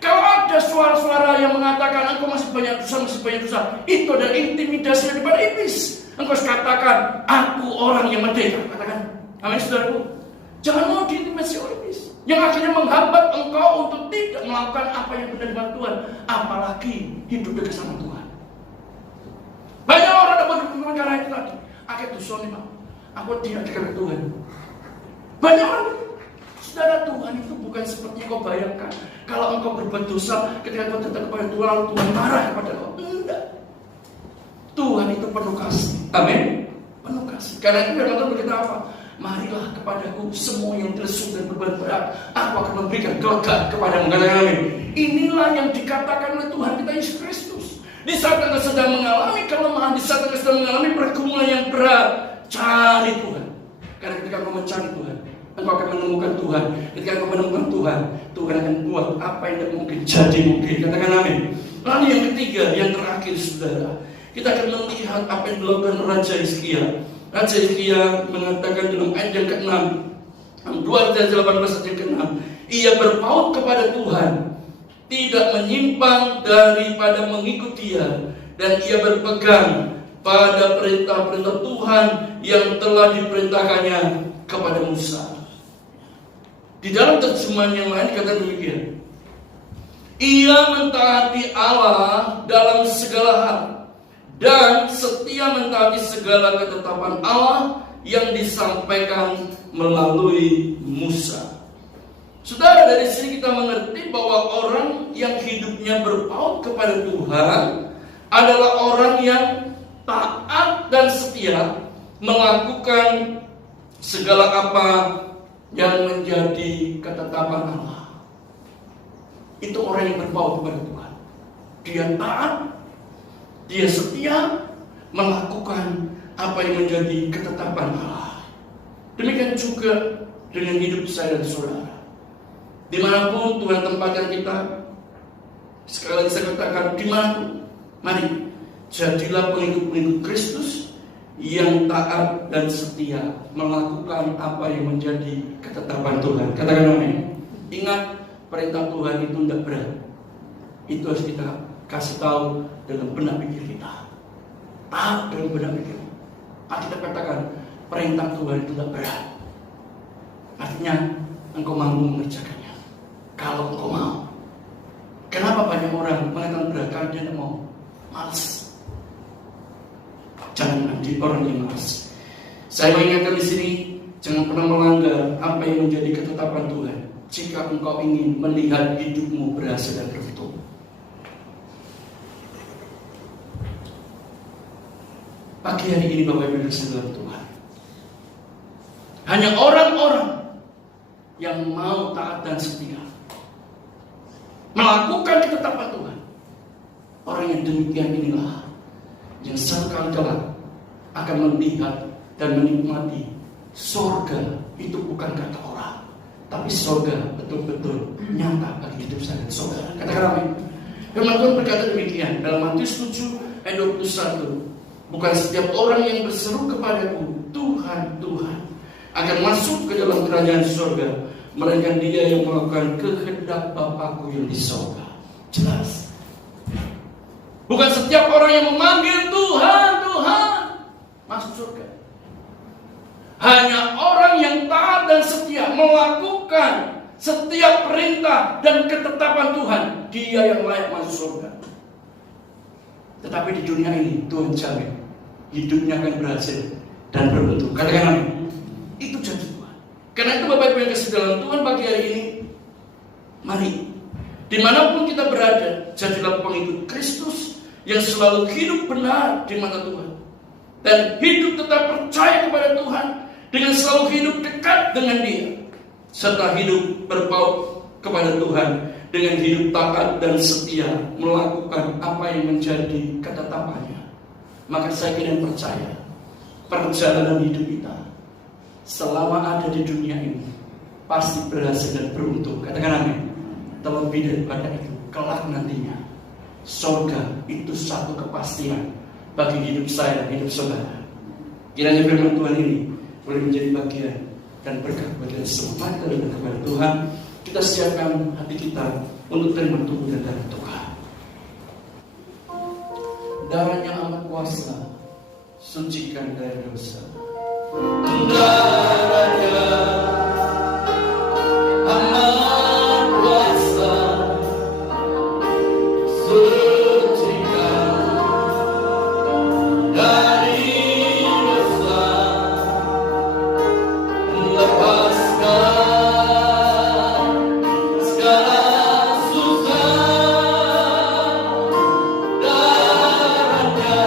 Kalau ada suara-suara yang mengatakan engkau masih banyak dosa, itu adalah intimidasi daripada iblis. Engkau katakan, aku orang yang merdeka. Katakan, amin saudaraku. Jangan mau diintimidasi oleh iblis, yang akhirnya menghambat engkau untuk tidak melakukan apa yang benar di mata Tuhan, apalagi hidup dekat sama Tuhan. Banyak orang dapat berpikir karena itu tadi. Aku dosa nih Pak, aku tidak dekat dengan Tuhan. Banyak orang, saudara, Tuhan itu bukan seperti yang kau bayangkan. Kalau engkau berbuat dosa, ketika kau datang kepada Tuhan, lalu Tuhan marah kepada kau. Tidak. Tuhan itu penuh kasih. Amin. Penuh kasih. Karena itu firman Tuhan berkata apa? Marilah kepadaku semua yang lesu dan beban berat, aku akan memberikan kelegaan kepadamu. Katakan amin. Inilah yang dikatakan oleh Tuhan kita Yesus Kristus. Di saat engkau sedang mengalami kelemahan, di saat engkau sedang mengalami pergumulan yang berat, cari Tuhan. Karena ketika engkau mencari Tuhan, engkau akan menemukan Tuhan. Ketika engkau menemukan Tuhan, Tuhan akan buat apa yang tidak mungkin jadi mungkin. Katakan amin. Lalu yang ketiga, yang terakhir saudara, kita akan melihat apa yang dilakukan Raja Hizkia. Raja Hizkia mengatakan dalam ayat yang ke-6, 2 ayat 18 ayat yang ke-6, ia berpaut kepada Tuhan, tidak menyimpang daripada mengikut Dia, dan ia berpegang pada perintah-perintah Tuhan yang telah diperintahkannya kepada Musa. Di dalam terjemahan yang lain kata demikian, ia mentaati Allah dalam segala hal dan setia mentaati segala ketetapan Allah yang disampaikan melalui Musa. Saudara, dari sini kita mengerti bahwa orang yang hidupnya berpaut kepada Tuhan adalah orang yang taat dan setia melakukan segala apa yang menjadi ketetapan Allah. Itu orang yang berpaut kepada Tuhan. Dia taat, dia setia melakukan apa yang menjadi ketetapan Allah. Demikian juga dengan hidup saya dan saudara. Dimanapun Tuhan tempatkan kita, sekali lagi saya katakan, dimanapun, mari jadilah pengikut-pengikut Kristus yang taat dan setia melakukan apa yang menjadi ketetapan Tuhan. Katakan amin. Ingat, perintah Tuhan itu tidak berat. Itu harus kita kasih tahu dalam benak pikir kita. Taat dalam benak pikir. Kita katakan perintah Tuhan itu tidak berat. Artinya engkau mampu mengerjakannya kalau engkau mau. Kenapa banyak orang mengatakan berat? Karena dia tidak mau, malas. Jangan menjadi orang yang malas. Saya mengingatkan di sini, jangan pernah melanggar apa yang menjadi ketetapan Tuhan. Jika engkau ingin melihat hidupmu berhasil dan beruntung. Pagi hari ini Bapak Ibu Saudara Tuhan, hanya orang-orang yang mau taat dan setia melakukan ketetapan Tuhan. Orang yang demikian inilah yang sekali kelak akan melihat dan menikmati surga. Itu bukan kata orang, tapi surga betul-betul nyata bagi hidup saya dan saudara. Katakan amin. Firman Tuhan berkata demikian dalam Matius 7 ayat 21. Bukan setiap orang yang berseru kepadaku, Tuhan, Tuhan, akan masuk ke dalam kerajaan surga, melainkan dia yang melakukan kehendak Bapakku yang di surga. Jelas. Bukan setiap orang yang memanggil Tuhan, Tuhan masuk surga. Hanya orang yang taat dan setia melakukan setiap perintah dan ketetapan Tuhan, dia yang layak masuk surga. Tetapi di dunia ini Tuhan jamin hidupnya akan berhasil dan berbentuk. Katakan amin. Itu janji Tuhan. Karena itu Bapak Ibu yang kasih dalam Tuhan pagi hari ini, mari dimanapun kita berada, jadilah pengikut Kristus yang selalu hidup benar di mata Tuhan, dan hidup tetap percaya kepada Tuhan dengan selalu hidup dekat dengan Dia, serta hidup berpaut kepada Tuhan dengan hidup taat dan setia melakukan apa yang menjadi ketetapannya. Maka saya kira percaya perjalanan hidup kita selama ada di dunia ini pasti berhasil dan beruntung. Katakan amin. Terlebih daripada itu, kelak nantinya surga itu satu kepastian bagi hidup saya dan hidup saudara. Kiranya firman Tuhan ini boleh menjadi bagian dan berkat bagi kita semua. Mari kita berdoa kepada Tuhan. Kita siapkan hati kita untuk terima tubuh dan darah Tuhan. Darahnya amat kuasa, sucikan dari dosa. Darahnya amat kuasa, sucikan dari dosa, lepaskan segala susah. Darahnya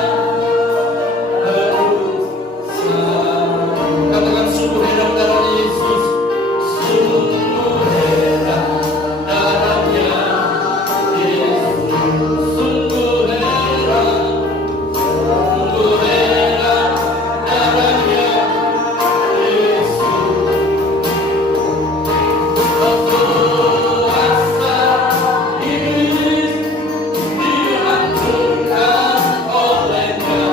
katakan sungguh heran darah Yesus, sungguh heran darahnya Yesus, sungguh heran darahnya Yesus. Kuasa iblis dihancurkan olehnya.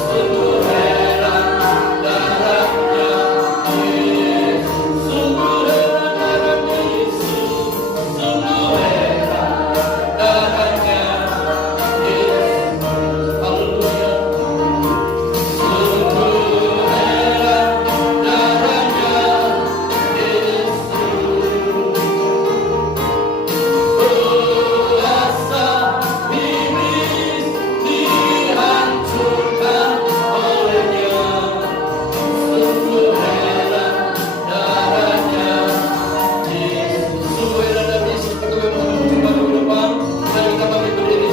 Sungguh heran darahnya Yesus, sungguh heran darahnya Yesus, sungguh heran darahnya Yesus. Haleluya. Sungguh heran darahnya Yesus. Kuasa iblis dihancurkan olehnya. Sungguh heran darahnya Yesus. Sungguh heran darah Yesus. Kita menuju pada depan. Mari kita bangkit berdiri.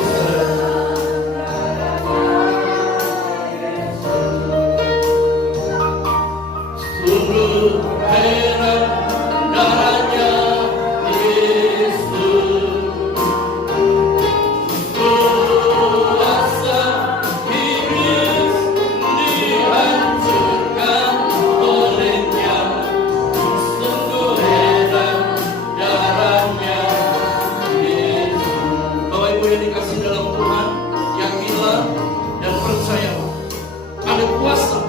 Sungguh heran darahnya Yesus. Kuasa iblis dihancurkan olehnya. Sungguh heran darahnya Yesus. Bapak Ibu yang dikasih dalam Tuhan, yakinlah dan percayalah ada kuasa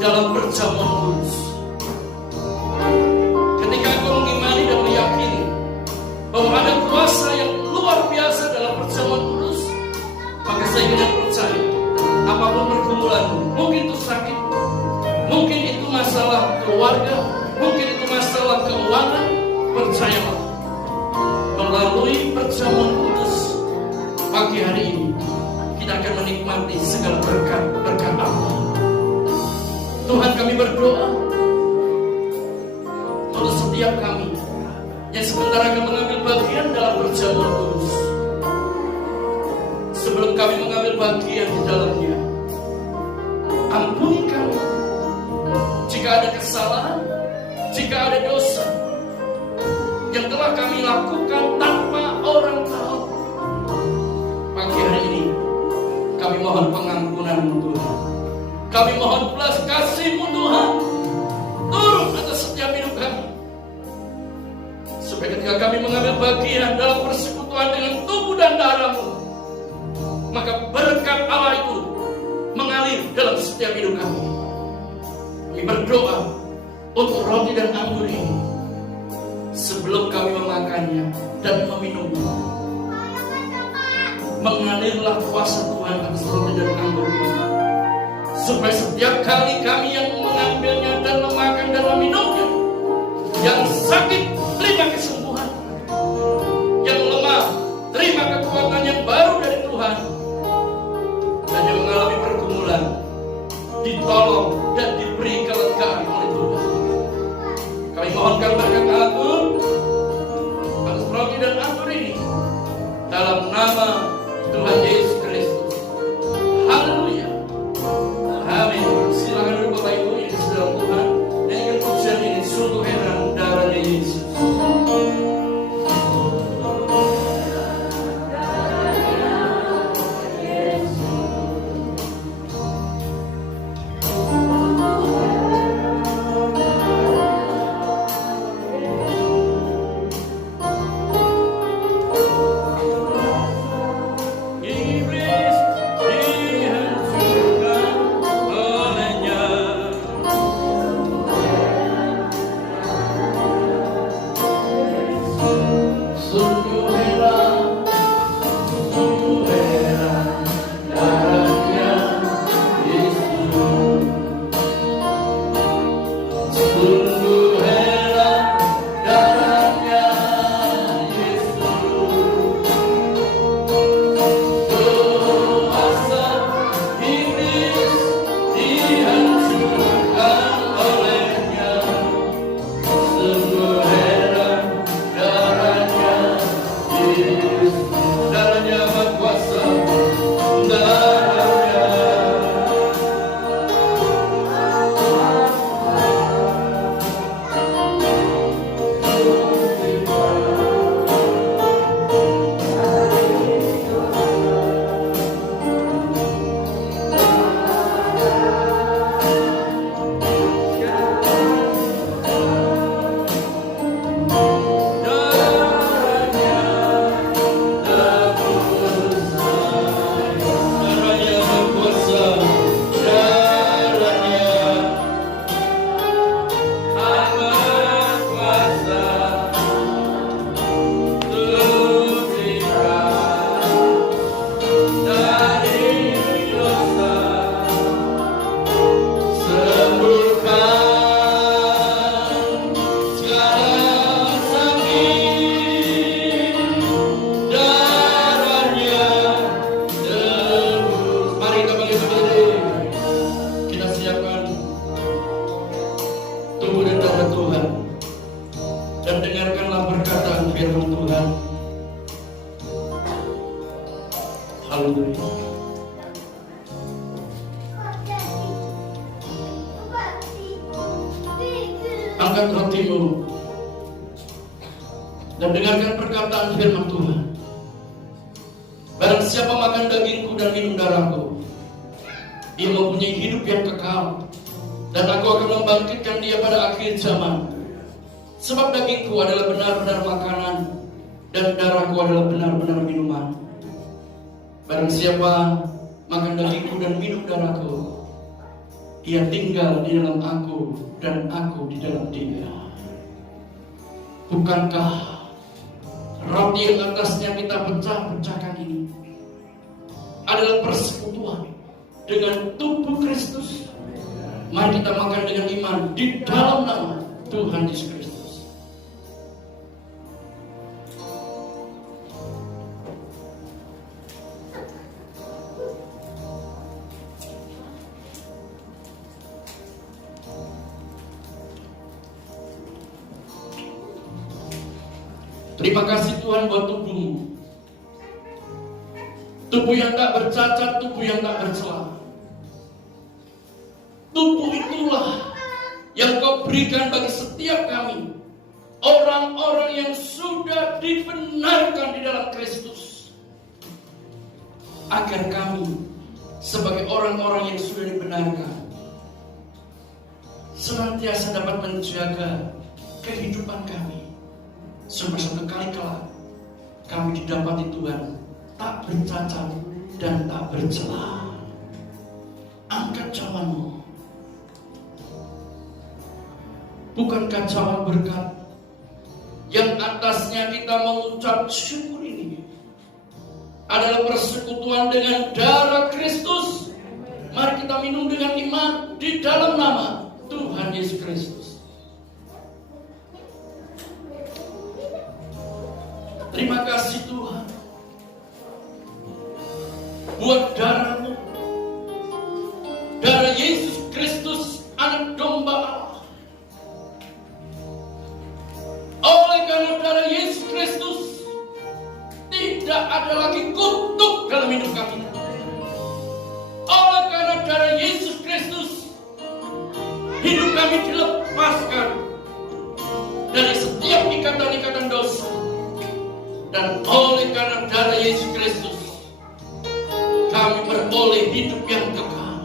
dalam perjamuan kudus. Ketika engkau mengimani dan meyakini bahwa ada kuasa yang luar biasa dalam perjamuan kudus, maka saya ingin percaya apapun pergumulanmu, mungkin itu sakit, mungkin itu masalah keluarga, mungkin itu masalah keuangan, percayalah melalui perjamuan kudus pagi hari ini kita akan menikmati segala berkat Allah. Tuhan, kami berdoa untuk setiap kami yang sebentar akan mengambil bagian dalam perjamuan kudus. Sebelum kami mengambil bagian di dalamnya, ampuni kami jika ada kesalahan, jika ada dosa yang telah kami lakukan tanpa orang tahu. Pagi hari ini kami mohon pengampunan-Mu Tuhan. Kami mohon belas kasih-Mu Tuhan turun atas setiap hidup kami, supaya ketika kami mengambil bagian dalam persekutuan Tuhan dengan tubuh dan darah-Mu, maka berkat Allah itu mengalir dalam setiap hidup kami. Kami berdoa untuk roti dan anggur ini, sebelum kami memakannya dan meminumnya, mengalirlah kuasa Tuhan atas roti dan anggur ini, supaya setiap kali kami yang mengambilnya dan memakan dan meminumnya, yang sakit terima kesembuhan, yang lemah terima kekuatan yang baru dari Tuhan, dan yang mengalami pergumulan ditolong dan diberi kelegaan oleh Tuhan. Kami mohonkan berkat agung atas roti dan anggur ini dalam nama Tuhan Yesus Kristus. Haleluya. Amin. Silakan duduk Bapak Ibu yang sedang Tuhan. Nyanyikan pujian ini, sungguh heran darahnya Yesus. Angkat hatimu dan dengarkan perkataan firman Tuhan. Barang siapa makan dagingku dan minum darahku, ia mempunyai hidup yang kekal, dan aku akan membangkitkan dia pada akhir zaman. Sebab dagingku adalah benar-benar makanan, dan darahku adalah benar-benar minuman. Barang siapa makan dagingku dan minum darahku, ia tinggal di dalam aku dan aku di dalam dia. Bukankah roti yang atasnya kita pecah-pecahkan ini adalah persekutuan dengan tubuh Kristus? Mari kita makan dengan iman di dalam nama Tuhan Yesus Kristus. Terima kasih Tuhan buat tubuhmu, tubuh yang tak bercacat, tubuh yang tak bercela. Tubuh itulah yang Kau berikan bagi setiap kami, orang-orang yang sudah dibenarkan di dalam Kristus, agar kami sebagai orang-orang yang sudah dibenarkan senantiasa dapat menjaga kehidupan kami, supaya suatu kali kelak kami didapati Tuhan tak bercacat dan tak bercela. Angkat cawanmu. Bukankah cawan berkat yang atasnya kita mengucap syukur ini adalah persekutuan dengan darah Kristus? Mari kita minum dengan iman di dalam nama Tuhan Yesus Kristus. Terima kasih Tuhan buat darah-Mu, darah Yesus Kristus, anak domba Allah. Oleh karena darah Yesus Kristus, tidak ada lagi kutuk dalam hidup kami. Oleh karena darah Yesus Kristus, hidup kami dilepaskan dari setiap ikatan-ikatan dosa. Dan oleh karena darah Yesus Kristus, kami beroleh hidup yang kekal.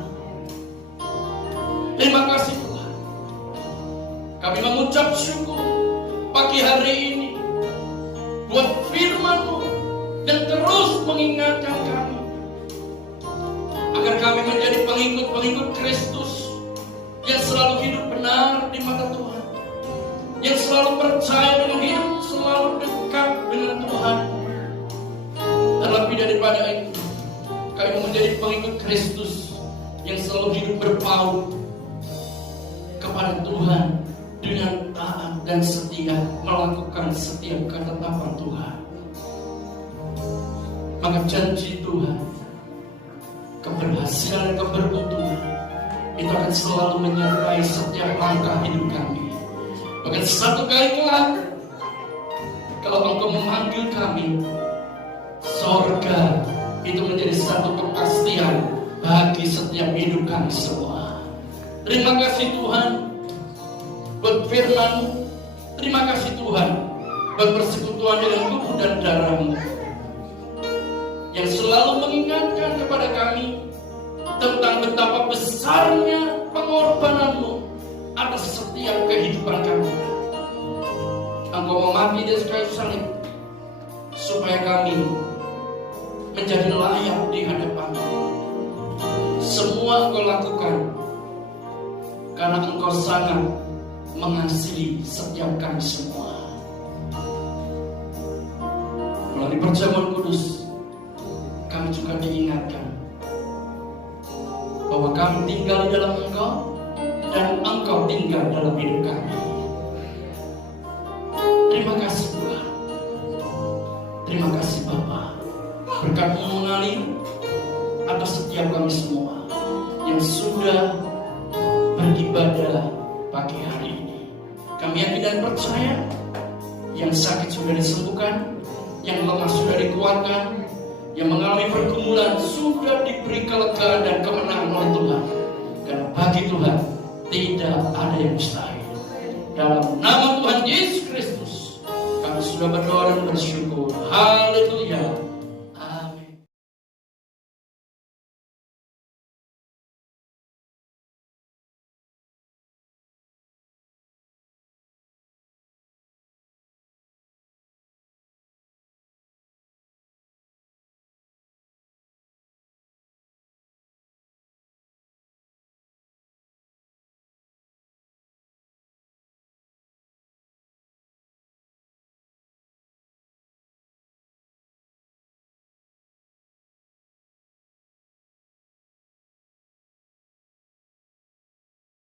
Terima kasih Tuhan. Kami mengucap syukur pagi hari ini buat firman-Mu dan terus mengingatkan kami agar kami menjadi pengikut-pengikut Kristus yang selalu hidup benar di mata Tuhan, yang selalu percaya dengan hidup selalu dekat dengan Tuhan. Terlebih daripada itu, kami menjadi pengikut Kristus yang selalu hidup berpaut kepada Tuhan dengan taat dan setia melakukan setiap ketetapan Tuhan. Maka janji Tuhan, keberhasilan dan keberuntungan itu akan selalu menyertai setiap langkah hidup kami. Bahkan satu kali kelak, kalau Engkau memanggil kami, sorga itu menjadi satu kepastian bagi setiap hidup kami semua. Terima kasih Tuhan buat firman-Mu. Terima kasih Tuhan buat persekutuan dengan tubuh dan darah-Mu yang selalu mengingatkan kepada kami tentang betapa besarnya pengorbanan-Mu atas setiap kehidupan kami. Engkau mati di kayu salib supaya kami menjadi layak di hadapan-Mu. Semua Engkau lakukan karena Engkau sangat mengasihi setiap kami semua. Melalui perjamuan kudus, kami juga diingatkan bahwa kami tinggal di dalam Engkau dan Engkau tinggal dalam hidup kami. Terima kasih Tuhan. Terima kasih Bapa. Berkat-Mu mengalir atas setiap kami semua yang sudah beribadah pagi hari ini. Kami yakin dan percaya yang sakit sudah disembuhkan, yang lemah sudah dikuatkan, yang mengalami pergumulan sudah diberi kelegaan dan kemenangan oleh Tuhan. Karena bagi Tuhan tidak ada yang mustahil. Dalam nama Tuhan Yesus Kristus kami sudah berdoa dan bersyukur.